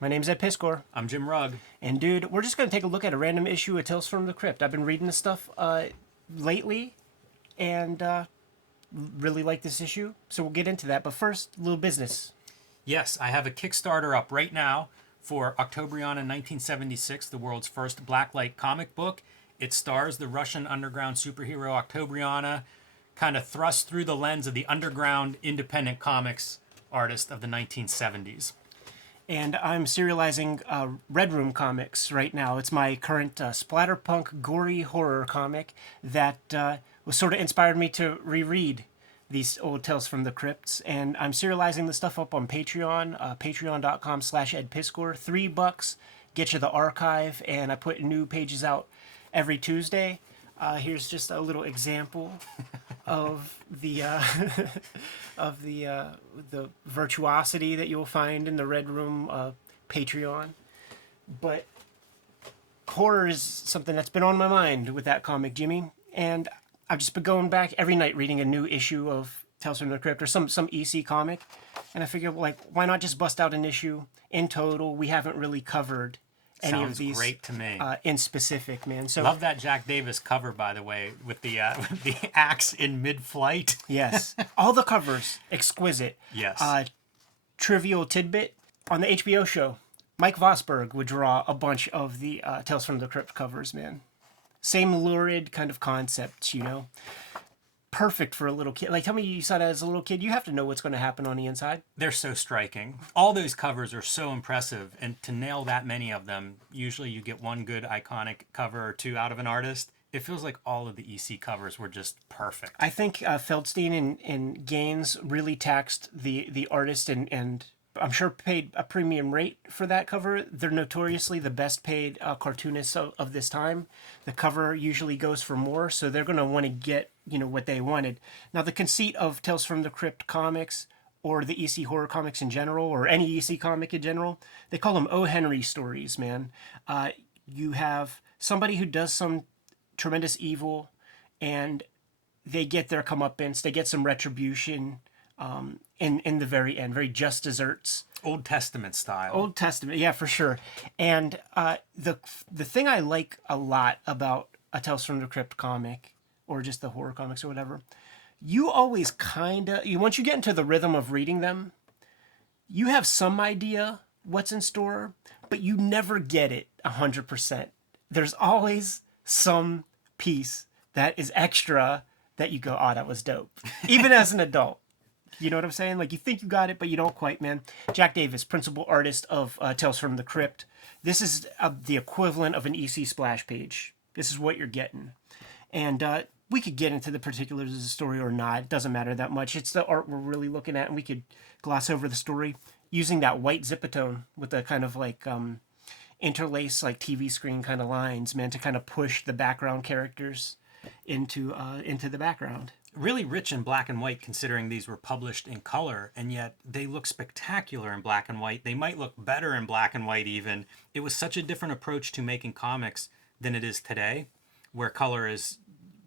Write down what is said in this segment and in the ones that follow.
My name's Ed Piskor, I'm Jim Rugg. and dude, we're just gonna take a look at a random issue of Tales from the Crypt. I've been reading this stuff lately, and really like this issue, so we'll get into that. But first, a little business. Yes, I have a Kickstarter up right now for Octobriana 1976, the world's first blacklight comic book. It stars the Russian underground superhero Octobriana, kind of thrust through the lens of the underground independent comics artist of the 1970s. And I'm serializing Red Room comics right now. It's my current splatterpunk gory horror comic that was sort of inspired me to reread these old Tales from the Crypts. And I'm serializing the stuff up on Patreon, patreon.com/edpiskor. $3 get you the archive, and I put new pages out every Tuesday. Here's just a little example of the the virtuosity that you'll find in the Red Room Patreon. But horror is something that's been on my mind with that comic, Jimmy, and I've just been going back every night reading a new issue of Tales from the Crypt or some EC comic, and I figured, like, why not just bust out an issue in total? We haven't really covered any Sounds of these great to me. In specific, man. So Love that Jack Davis cover, by the way, with the with the axe in mid-flight. yes, all the covers exquisite. Yes. Trivial tidbit on the HBO show, Mike Vosberg would draw a bunch of the Tales from the Crypt covers, man. Same lurid kind of concept, you know. Perfect for a little kid. Like, tell me you saw that as a little kid. You have to know what's going to happen on the inside. They're so striking. All those covers are so impressive, and to nail that many of them, usually you get one good iconic cover or two out of an artist. It feels like all of the EC covers were just perfect. I think Feldstein and Gaines really taxed the artist and I'm sure paid a premium rate for that cover. They're notoriously the best paid cartoonists of this time. The cover usually goes for more, so they're going to want to get, you know, what they wanted. Now, the conceit of Tales from the Crypt comics, or the EC horror comics in general, or any EC comic in general, they call them O. Henry stories, man. You have somebody who does some tremendous evil, and they get their comeuppance, they get some retribution, in the very end, very just desserts. Old Testament style. Old Testament, yeah, for sure. And the thing I like a lot about a Tales from the Crypt comic, or just the horror comics or whatever, you always once you get into the rhythm of reading them, you have some idea what's in store, but you never get it 100%. There's always some piece that is extra that you go, oh, that was dope, even as an adult. You know what I'm saying? Like, you think you got it, but you don't quite, man. Jack Davis, principal artist of Tales from the Crypt. This is the equivalent of an EC splash page. This is what you're getting. And we could get into the particulars of the story or not. It doesn't matter that much. It's the art we're really looking at, and we could gloss over the story using that white zipatone with the kind of like interlace, like TV screen kind of lines, man, to kind of push the background characters into the background. Really rich in black and white, considering these were published in color, and yet they look spectacular in black and white. They might look better in black and white even. It was such a different approach to making comics than it is today, where color is,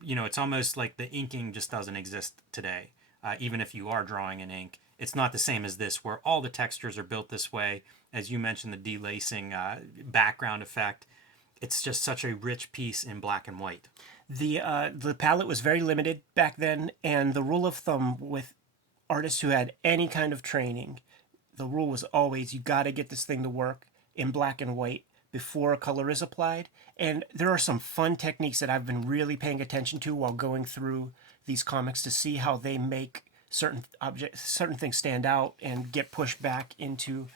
you know, it's almost like the inking just doesn't exist today. Even if you are drawing in ink, it's not the same as this, where all the textures are built this way. As you mentioned, the delacing background effect. It's just such a rich piece in black and white. The palette was very limited back then, and the rule of thumb with artists who had any kind of training, the rule was always, you got to get this thing to work in black and white before color is applied. And there are some fun techniques that I've been really paying attention to while going through these comics to see how they make certain things stand out and get pushed back into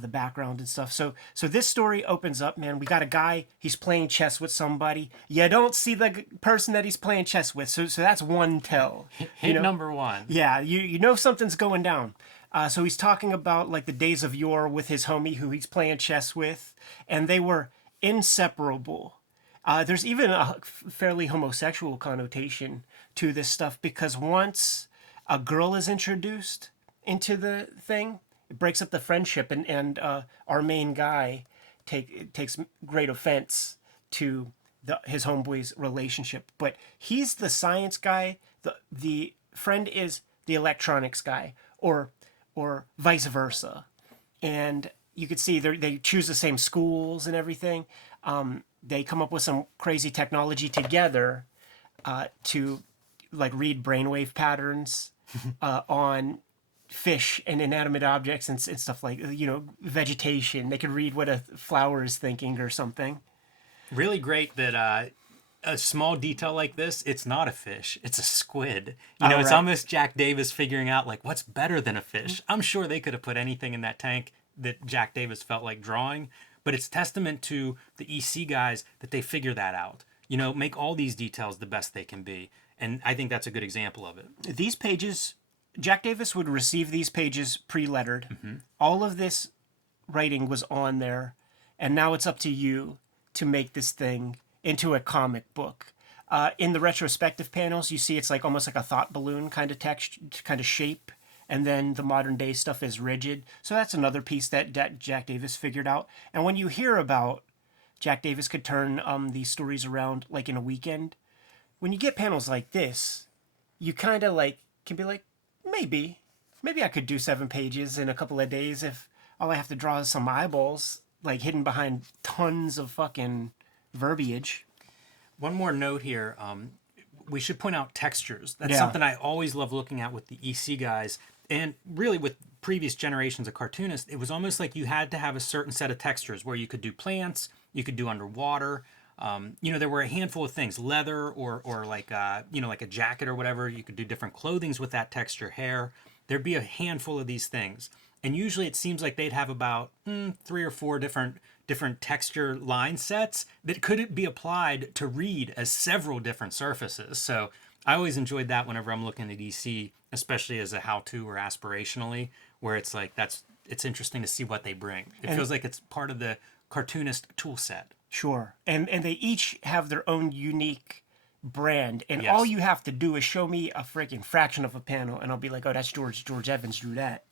the background and stuff. So this story opens up, man. We got a guy, he's playing chess with somebody. You don't see the person that he's playing chess with. So that's one tell. Hit number one. Yeah, you know something's going down. So he's talking about like the days of yore with his homie who he's playing chess with, and they were inseparable. There's even a fairly homosexual connotation to this stuff, because once a girl is introduced into the thing, it breaks up the friendship, and our main guy takes great offense to his homeboy's relationship. But he's the science guy. The friend is the electronics guy, or vice versa. And you could see they choose the same schools and everything. They come up with some crazy technology together to like read brainwave patterns on fish and inanimate objects and stuff like, vegetation. They could read what a flower is thinking or something. Really great that a small detail like this, it's not a fish, it's a squid. It's right. almost Jack Davis figuring out like what's better than a fish. I'm sure they could have put anything in that tank that Jack Davis felt like drawing, but it's testament to the EC guys that they figure that out. Make all these details the best they can be. And I think that's a good example of it. These pages, Jack Davis would receive these pages pre-lettered. All of this writing was on there, and now it's up to you to make this thing into a comic book. In the retrospective panels, you see it's like almost like a thought balloon kind of text, kind of shape, and then the modern day stuff is rigid. So that's another piece that Jack Davis figured out. And when you hear about Jack Davis could turn these stories around like in a weekend, when you get panels like this, you kind of like can be like, maybe I could do 7 pages in a couple of days if all I have to draw is some eyeballs like hidden behind tons of fucking verbiage. One more note here. We should point out textures. That's something I always love looking at with the EC guys. And really with previous generations of cartoonists, it was almost like you had to have a certain set of textures where you could do plants, you could do underwater. There were a handful of things, leather or like, like a jacket or whatever. You could do different clothings with that texture, hair. There'd be a handful of these things. And usually it seems like they'd have about 3 or 4 different texture line sets that could be applied to read as several different surfaces. So I always enjoyed that whenever I'm looking at EC, especially as a how-to or aspirationally, where it's like it's interesting to see what they bring. It feels like it's part of the cartoonist tool set. Sure. And they each have their own unique brand. And Yes. all you have to do is show me a freaking fraction of a panel and I'll be like, oh, that's George Evans drew that.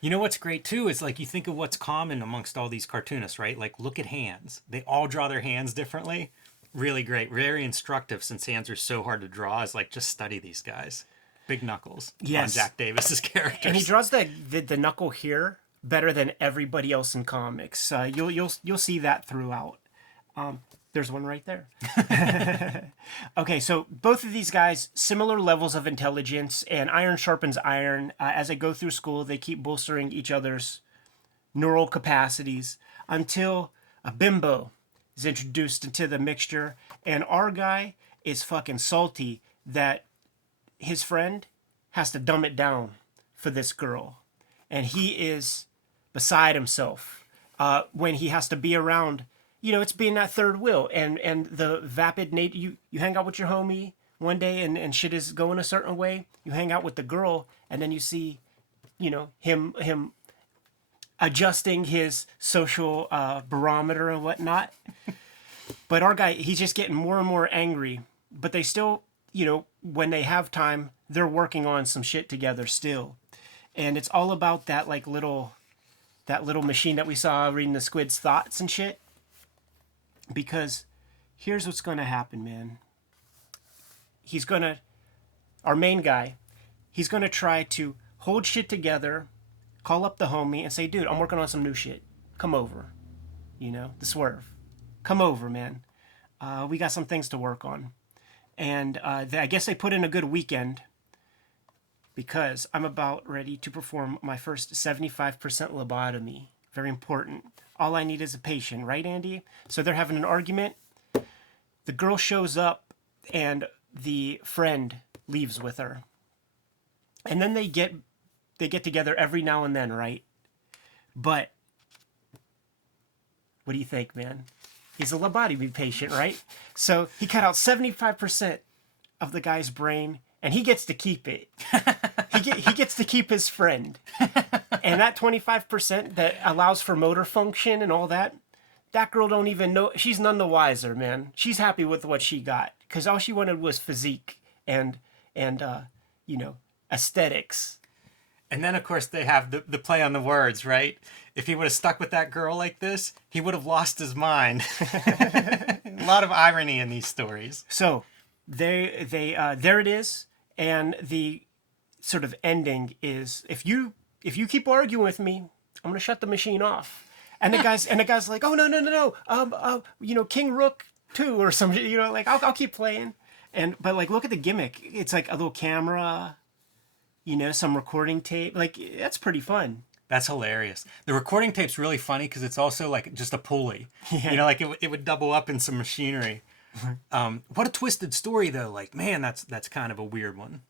You know what's great too is like you think of what's common amongst all these cartoonists, right? Like look at hands. They all draw their hands differently. Really great. Very instructive since hands are so hard to draw. Is like just study these guys. Big knuckles on Jack Davis's characters. And he draws the knuckle here better than everybody else in comics. You'll see that throughout. There's one right there. Okay, so both of these guys, similar levels of intelligence, and iron sharpens iron. As they go through school, they keep bolstering each other's neural capacities until a bimbo is introduced into the mixture. And our guy is fucking salty that his friend has to dumb it down for this girl. And he is beside himself when he has to be around. It's being that third wheel and the vapid nature. You hang out with your homie one day and shit is going a certain way. You hang out with the girl and then you see, him adjusting his social barometer and whatnot. But our guy, he's just getting more and more angry. But they still, when they have time, they're working on some shit together still. And it's all about that little machine that we saw reading the squid's thoughts and shit. Because here's what's going to happen, man. Our main guy, he's going to try to hold shit together, call up the homie and say, dude, I'm working on some new shit. Come over. The Swerve. Come over, man. We got some things to work on. And I guess they put in a good weekend because I'm about ready to perform my first 75% lobotomy. Very important. All I need is a patient, right, Andy? So they're having an argument. The girl shows up and the friend leaves with her. And then they get together every now and then, right? But what do you think, man? He's a lobotomy patient, right? So he cut out 75% of the guy's brain and he gets to keep it. He gets to keep his friend. And that 25% that allows for motor function and all that girl don't even know. She's none the wiser, man. She's happy with what she got because all she wanted was physique and aesthetics. And then, of course, they have the play on the words, right? If he would have stuck with that girl like this, he would have lost his mind. A lot of irony in these stories. So they there it is. And the sort of ending is, if you keep arguing with me, I'm gonna shut the machine off. And the guy's like, oh no, King Rook 2 or some, like I'll keep playing. But like, look at the gimmick. It's like a little camera, some recording tape. Like that's pretty fun. That's hilarious. The recording tape's really funny because it's also like just a pulley. Yeah. Like it would double up in some machinery. What a twisted story though. Like, man, that's kind of a weird one.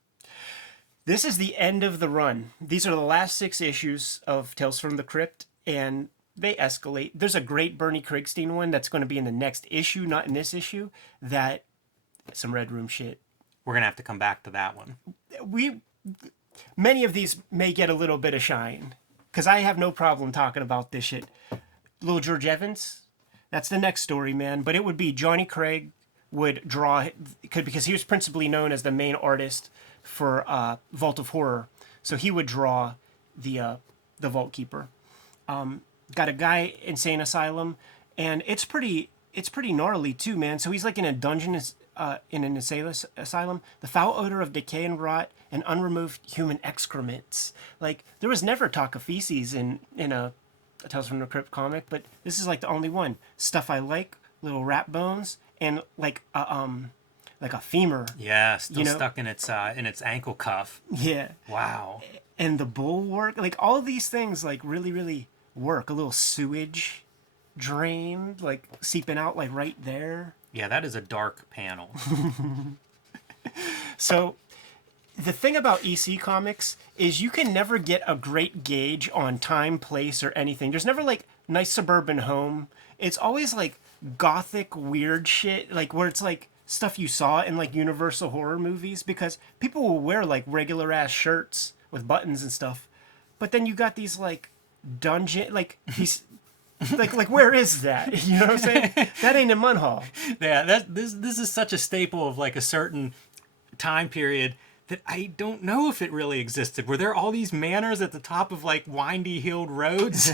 This is the end of the run. These are the last 6 issues of Tales from the Crypt, and they escalate. There's a great Bernie Krigstein one that's going to be in the next issue, not in this issue. That some Red Room shit. We're gonna have to come back to that one. Many of these may get a little bit of shine because I have no problem talking about this shit. Little George Evans, that's the next story, man. But it would be Johnny Craig would draw because he was principally known as the main artist for Vault of Horror, so he would draw the Vault Keeper. Got a guy insane asylum, and it's pretty gnarly too, man. So he's like in a dungeon, in an insane asylum. The foul odor of decay and rot and unremoved human excrements. Like there was never talk of feces in a Tales from the Crypt comic, but this is like the only one. Stuff I like, little rat bones, and like a femur. Yeah, still stuck in its ankle cuff. Yeah. Wow. And the bulwark, like all these things, like really, really work. A little sewage drain, like seeping out, like right there. Yeah, that is a dark panel. So, the thing about EC Comics is you can never get a great gauge on time, place, or anything. There's never like nice suburban home. It's always like gothic, weird shit, like where it's like stuff you saw in like Universal horror movies, because people will wear like regular ass shirts with buttons and stuff, but then you got these like dungeon, like these like where is that? You know what I'm saying? That ain't in Munhall. Yeah, this is such a staple of like a certain time period that I don't know if it really existed. Were there all these manors at the top of like windy hilled roads?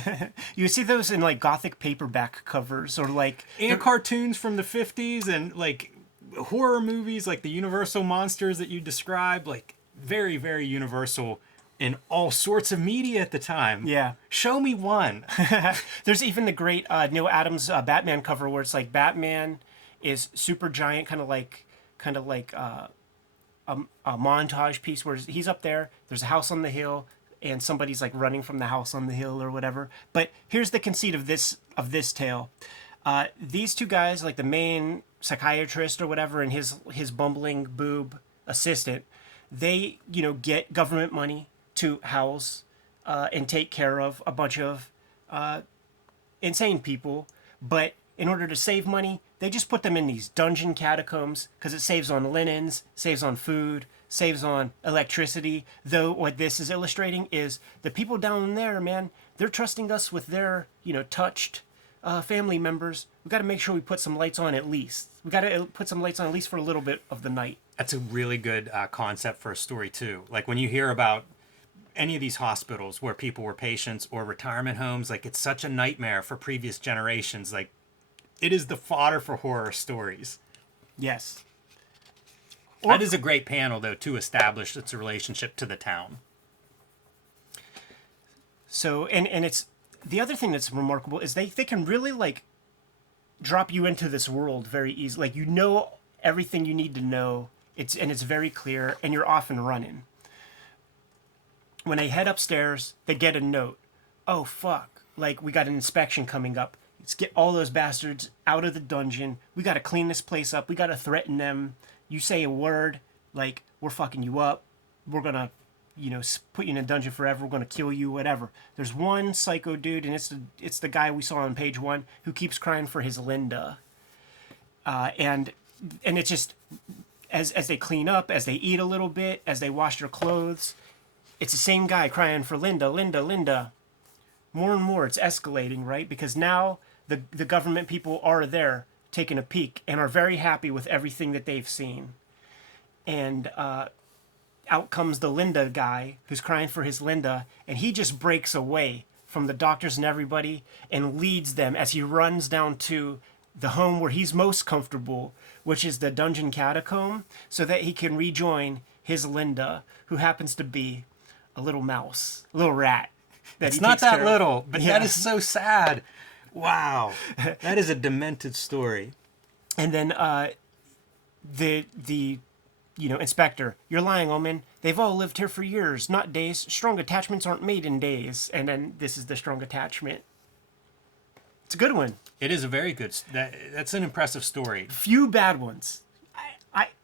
You see those in like gothic paperback covers, or like and cartoons from the 50s, and like horror movies like the Universal monsters that you described, like very, very universal in all sorts of media at the time. Yeah. Show me one. There's even the great Neil Adams Batman cover where it's like Batman is super giant, kind of like a montage piece where he's up there. There's a house on the hill, and somebody's like running from the house on the hill or whatever. But here's the conceit of this tale. These two guys, like the main psychiatrist or whatever, and his bumbling boob assistant, they get government money to house and take care of a bunch of insane people. But in order to save money, they just put them in these dungeon catacombs because it saves on linens, saves on food, saves on electricity. Though what this is illustrating is the people down there, man, they're trusting us with their touched family members. We got to make sure we put some lights on at least. We got to put some lights on at least for a little bit of the night. That's a really good concept for a story too. Like when you hear about any of these hospitals where people were patients, or retirement homes, like it's such a nightmare for previous generations. Like it is the fodder for horror stories. Yes. That is a great panel though, to establish its relationship to the town. So and it's the other thing that's remarkable is they can really like drop you into this world very easily. Like everything you need to know. It's very clear, and you're off and running. When they head upstairs, they get a note. Oh fuck! Like we got an inspection coming up. Let's get all those bastards out of the dungeon. We got to clean this place up. We got to threaten them. You say a word, like we're fucking you up. We're gonna, put you in a dungeon forever. We're gonna kill you, whatever. There's one psycho dude, and it's the guy we saw on page 1 who keeps crying for his Linda. And it's just as they clean up, as they eat a little bit, as they wash their clothes, it's the same guy crying for Linda, Linda, Linda. More and more, it's escalating, right? Because now the government people are there taking a peek and are very happy with everything that they've seen. And out comes the Linda guy who's crying for his Linda, and he just breaks away from the doctors and everybody and leads them as he runs down to the home where he's most comfortable, which is the dungeon catacomb, so that he can rejoin his Linda, who happens to be a little mouse, a little rat. that It's he not takes that care of. little, but Yeah. that is so sad. Wow. That is a demented story. And then the inspector, you're lying, Omen. They've all lived here for years, not days. Strong attachments aren't made in days. And then this is the strong attachment. It's a good one. It is a very good. That's an impressive story. Few bad ones.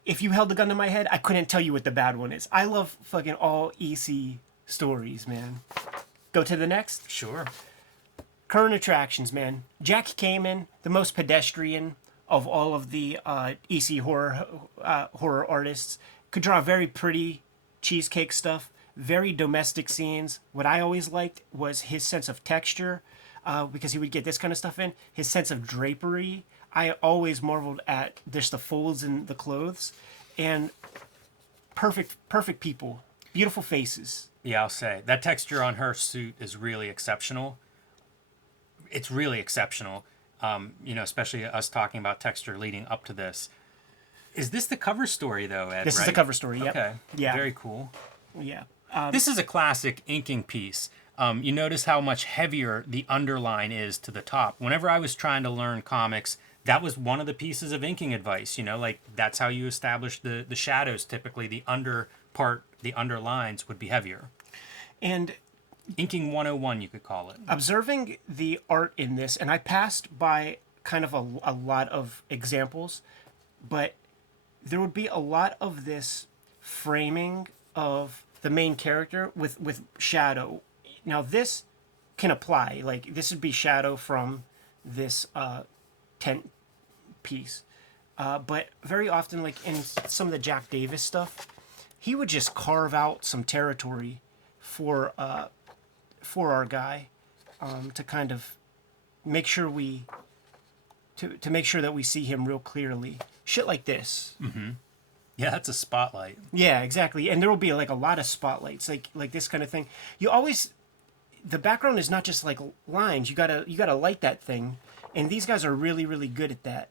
If you held the gun to my head, I couldn't tell you what the bad one is. I love fucking all EC stories, man. Go to the next. Sure. Current attractions, man. Jack Kamen, the most pedestrian of all of the EC horror artists, could draw very pretty cheesecake stuff, very domestic scenes. What I always liked was his sense of texture, because he would get this kind of stuff in. His sense of drapery. I always marveled at just the folds in the clothes, and perfect people, beautiful faces. Yeah, I'll say that texture on her suit is really exceptional. It's really exceptional. Especially us talking about texture leading up to this. Is this the cover story though, Ed? This is right? the cover story. Yep. Okay. Yeah. Very cool. Yeah. This is a classic inking piece. You notice how much heavier the underline is to the top. Whenever I was trying to learn comics, that was one of the pieces of inking advice. Like that's how you establish the shadows. Typically, the under part, the underlines would be heavier. And Inking 101, you could call it. observing the art in this, and I passed by kind of a lot of examples, but there would be a lot of this framing of the main character with shadow. Now this can apply. Like this would be shadow from this tent piece. But very often, like in some of the Jack Davis stuff, he would just carve out some territory for our guy, to kind of make sure to make sure that we see him real clearly. Shit like this. Yeah, that's a spotlight. Yeah, exactly. And there will be like a lot of spotlights, like this kind of thing. The background is not just like lines. You gotta light that thing, and these guys are really, really good at that.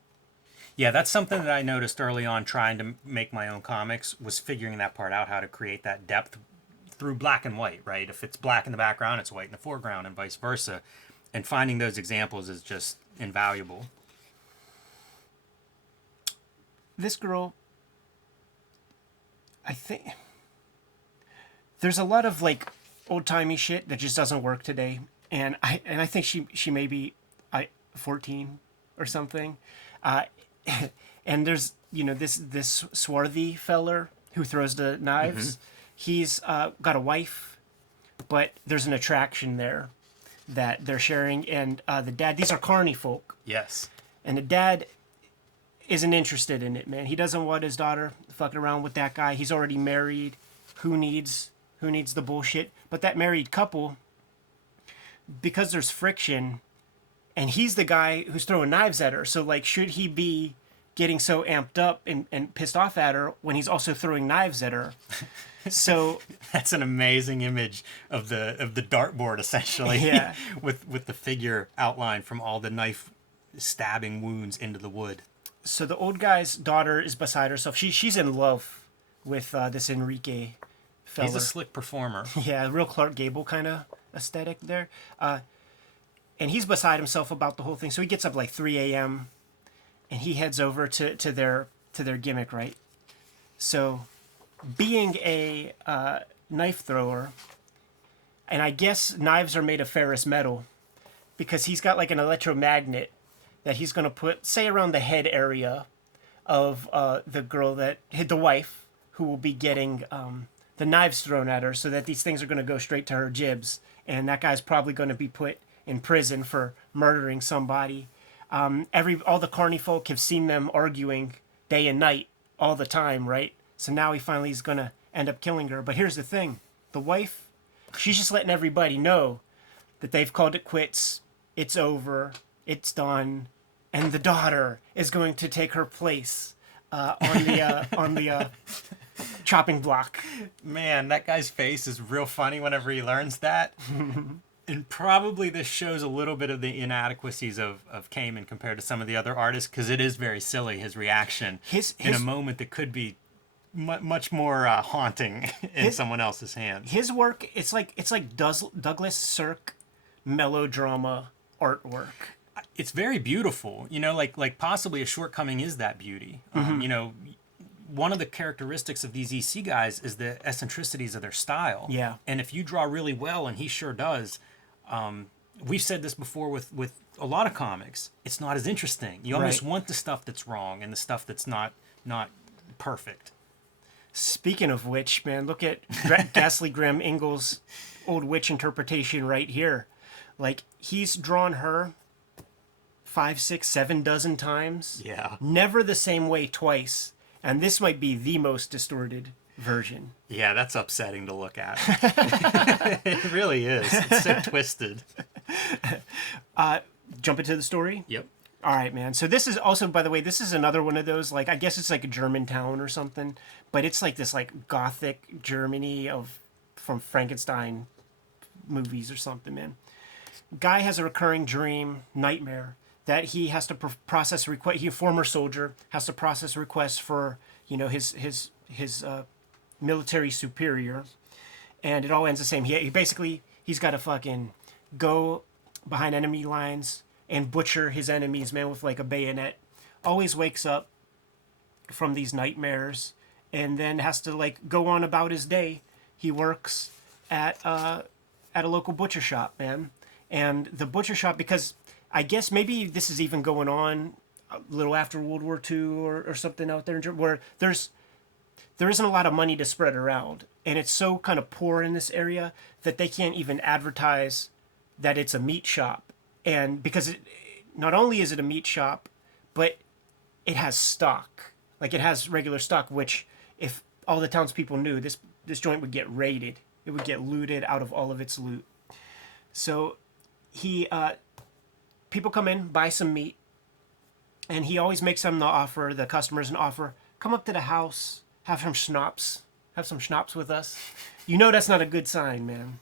Yeah, that's something that I noticed early on trying to make my own comics, was figuring that part out, how to create that depth through black and white, right? If it's black in the background, it's white in the foreground, and vice versa. And finding those examples is just invaluable. This girl, I think there's a lot of like old-timey shit that just doesn't work today, and I think she may be 14 or something, and there's this swarthy feller who throws the knives. He's got a wife, but there's an attraction there that they're sharing, and the dad, these are carny folk, Yes. and the dad isn't interested in it, man. He doesn't want his daughter fucking around with that guy. He's already married. Who needs the bullshit? But that married couple, because there's friction, and he's the guy who's throwing knives at her. So like, should he be getting so amped up and pissed off at her when he's also throwing knives at her? So That's an amazing image of the dartboard, essentially. Yeah. with the figure outlined from all the knife stabbing wounds into the wood. so the old guy's daughter is beside herself. She's in love with this Enrique fella. He's a slick performer. Yeah, real Clark Gable kind of aesthetic there. And he's beside himself about the whole thing. So he gets up like 3 a.m. and he heads over to their gimmick, right? So being a knife thrower, and I guess knives are made of ferrous metal, because he's got like an electromagnet that he's going to put, say, around the head area of the wife, who will be getting the knives thrown at her, so that these things are going to go straight to her jibs, and that guy's probably going to be put in prison for murdering somebody. All the carny folk have seen them arguing day and night all the time, right? So now he finally is going to end up killing her. But here's the thing. The wife, she's just letting everybody know that they've called it quits. It's over. It's done. And the daughter is going to take her place on the chopping block. Man, that guy's face is real funny whenever he learns that. And probably this shows a little bit of the inadequacies of Kamen compared to some of the other artists, because it is very silly, his reaction in a moment that could be much more haunting in His- someone else's hands. His work, it's like Douglas Sirk melodrama artwork. It's very beautiful, like possibly a shortcoming is that beauty. One of the characteristics of these EC guys is the eccentricities of their style. Yeah. And if you draw really well, and he sure does, we've said this before with a lot of comics, it's not as interesting. You almost Right. want the stuff that's wrong and the stuff that's not perfect. Speaking of which, man, look at Ghastly Graham Ingalls' Old Witch interpretation right here. Like, he's drawn her 5, 6, 7 dozen times. Yeah. Never the same way twice. And this might be the most distorted version. Yeah, that's upsetting to look at. It really is. It's so twisted. Jump into the story? Yep. All right, man. So this is also, by the way, this is another one of those, like, I guess it's like a German town or something, but it's like this, like, Gothic Germany from Frankenstein movies or something, man. Guy has a recurring dream, nightmare, that he has to process request. He, a former soldier, has to process requests for, his military superior, and it all ends the same. He basically, he's got to fucking go behind enemy lines and butcher his enemies, man, with like a bayonet. Always wakes up from these nightmares and then has to like go on about his day. He works at a local butcher shop, man. And the butcher shop, because I guess maybe this is even going on a little after World War II or something out there in Germany, where there isn't a lot of money to spread around. And it's so kind of poor in this area that they can't even advertise that it's a meat shop. And because not only is it a meat shop, but it has stock. Like, it has regular stock, which if all the townspeople knew, this joint would get raided. It would get looted out of all of its loot. So people come in, buy some meat, and he always makes them the customers an offer, come up to the house, have some schnapps with us. You know that's not a good sign, man.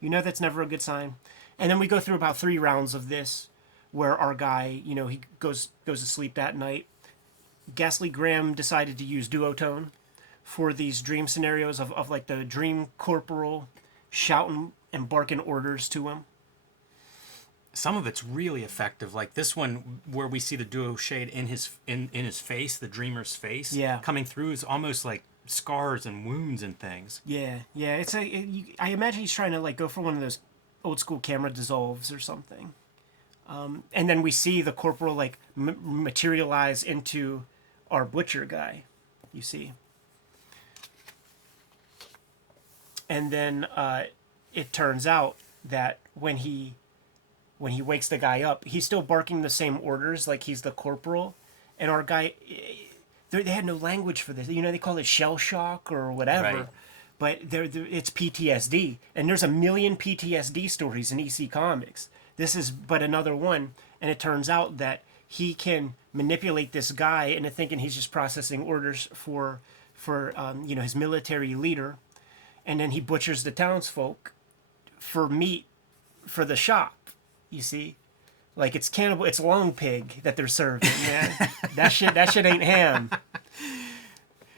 You know that's never a good sign. And then we go through about 3 rounds of this, where our guy, he goes to sleep that night. Ghastly Graham decided to use duotone for these dream scenarios of like the dream corporal shouting and barking orders to him. Some of it's really effective, like this one where we see the duo shade in his face, the dreamer's face, Yeah. coming through is almost like scars and wounds and things. Yeah. I imagine he's trying to like go for one of those old school camera dissolves or something. And then we see the corporal like materialize into our butcher guy, you see. And then it turns out that when he wakes the guy up, he's still barking the same orders like he's the corporal. And our guy, they had no language for this. They call it shell shock or whatever. Right. But it's PTSD. And there's a million PTSD stories in EC Comics. This is but another one. And it turns out that he can manipulate this guy into thinking he's just processing orders for his military leader. And then he butchers the townsfolk for meat for the shop. You see, like it's cannibal. It's long pig that they're serving, man. that shit ain't ham.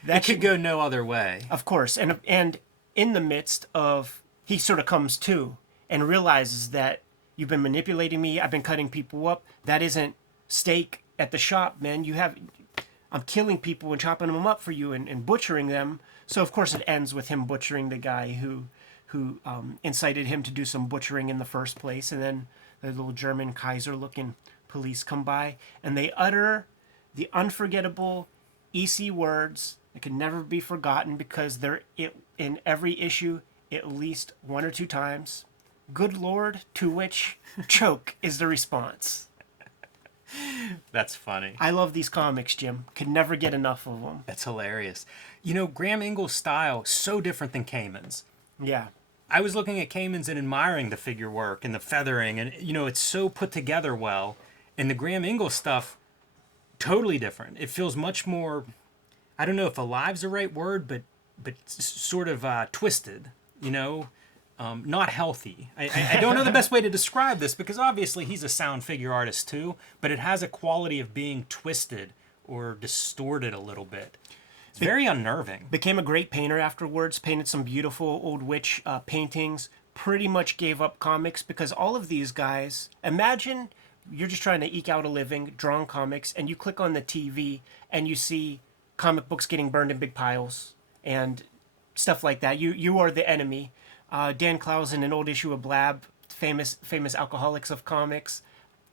That could go no other way. Of course, and in the midst of, he sort of comes to and realizes that you've been manipulating me. I've been cutting people up. That isn't steak at the shop, man. I'm killing people and chopping them up for you and butchering them. So of course it ends with him butchering the guy who incited him to do some butchering in the first place, and then the little German Kaiser-looking police come by and they utter the unforgettable EC words that can never be forgotten because they're in every issue at least 1 or 2 times. Good Lord, to which choke is the response. That's funny. I love these comics, Jim. Could never get enough of them. That's hilarious. Graham Ingalls' style, so different than Kamen's. Yeah. I was looking at Kamen's and admiring the figure work and the feathering, and it's so put together well. And the Graham Ingalls stuff, totally different. It feels much more, I don't know if alive's the right word, but sort of twisted, not healthy. I don't know the best way to describe this because obviously he's a sound figure artist too, but it has a quality of being twisted or distorted a little bit. It's very unnerving. Became a great painter afterwards, painted some beautiful old witch paintings, pretty much gave up comics because all of these guys, imagine you're just trying to eke out a living, drawing comics, and you click on the TV and you see comic books getting burned in big piles and stuff like that. You are the enemy. Dan Clowes in an old issue of Blab, famous alcoholics of comics.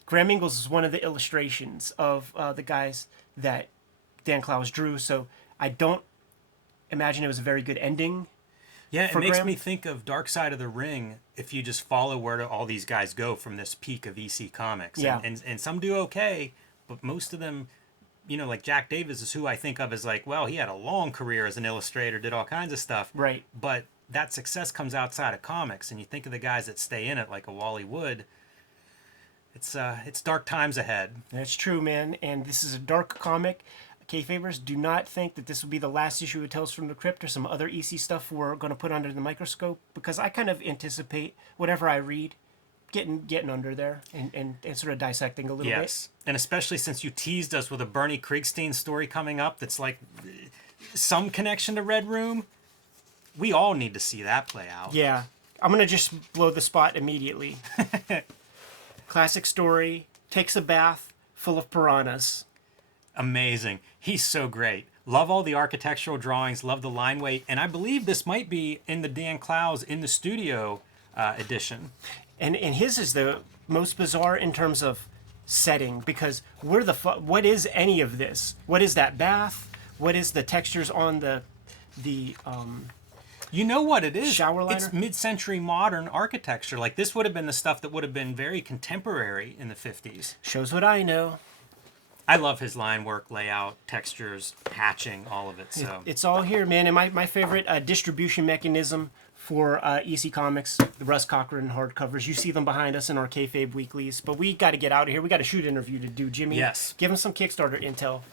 Graham Ingalls is one of the illustrations of the guys that Dan Clowes drew, so I don't imagine it was a very good ending. Yeah, it makes Graham. me think of Dark Side of the Ring if you just follow where all these guys go from this peak of EC Comics. Yeah. And some do okay, but most of them, like Jack Davis is who I think of as like, well, he had a long career as an illustrator, did all kinds of stuff. Right. But that success comes outside of comics, and you think of the guys that stay in it, like a Wally Wood. It's dark times ahead. That's true, man. And this is a dark comic. Kayfabers, do not think that this will be the last issue of Tales from the Crypt or some other EC stuff we're going to put under the microscope, because I kind of anticipate whatever I read getting under there and sort of dissecting a little bit. Yes, and especially since you teased us with a Bernie Krigstein story coming up that's like some connection to Red Room. We all need to see that play out. Yeah. I'm going to just blow the spot immediately. Classic story, takes a bath full of piranhas. Amazing. He's so great. Love all the architectural drawings, love the line weight, and I believe this might be in the Dan Clowes in the studio edition. And his is the most bizarre in terms of setting, because what is any of this? What is that bath? What is the textures on the You know what it is? shower liner? It's mid-century modern architecture. Like this would have been the stuff that would have been very contemporary in the 50s. Shows what I know. I love his line work, layout, textures, hatching, all of it. So It's all here, man. And my favorite distribution mechanism for EC Comics, the Russ Cochran hardcovers. You see them behind us in our Kayfabe weeklies. But we got to get out of here. We got a shoot interview to do, Jimmy. Yes. Give him some Kickstarter intel.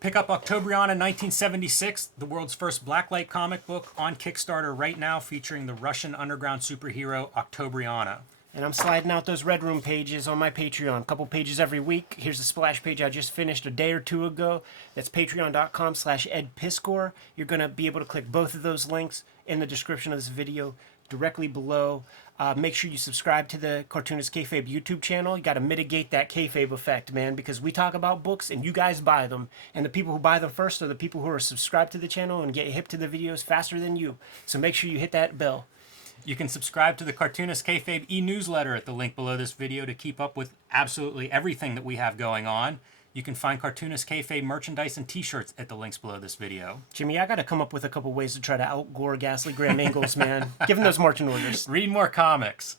pick up Octobriana 1976, the world's first blacklight comic book, on Kickstarter right now, featuring the Russian underground superhero Octobriana. And I'm sliding out those Red Room pages on my Patreon. A couple pages every week. Here's the splash page I just finished a day or two ago. That's patreon.com/edpiskor. You're going to be able to click both of those links in the description of this video directly below. Make sure you subscribe to the Cartoonist Kayfabe YouTube channel. You got to mitigate that kayfabe effect, man, because we talk about books and you guys buy them. And the people who buy them first are the people who are subscribed to the channel and get hip to the videos faster than you. So make sure you hit that bell. You can subscribe to the Cartoonist Kayfabe e-newsletter at the link below this video to keep up with absolutely everything that we have going on. You can find Cartoonist Kayfabe merchandise and t-shirts at the links below this video. Jimmy, I got to come up with a couple ways to try to outgore Ghastly Graham Ingalls, man. Give him those marching orders. Read more comics.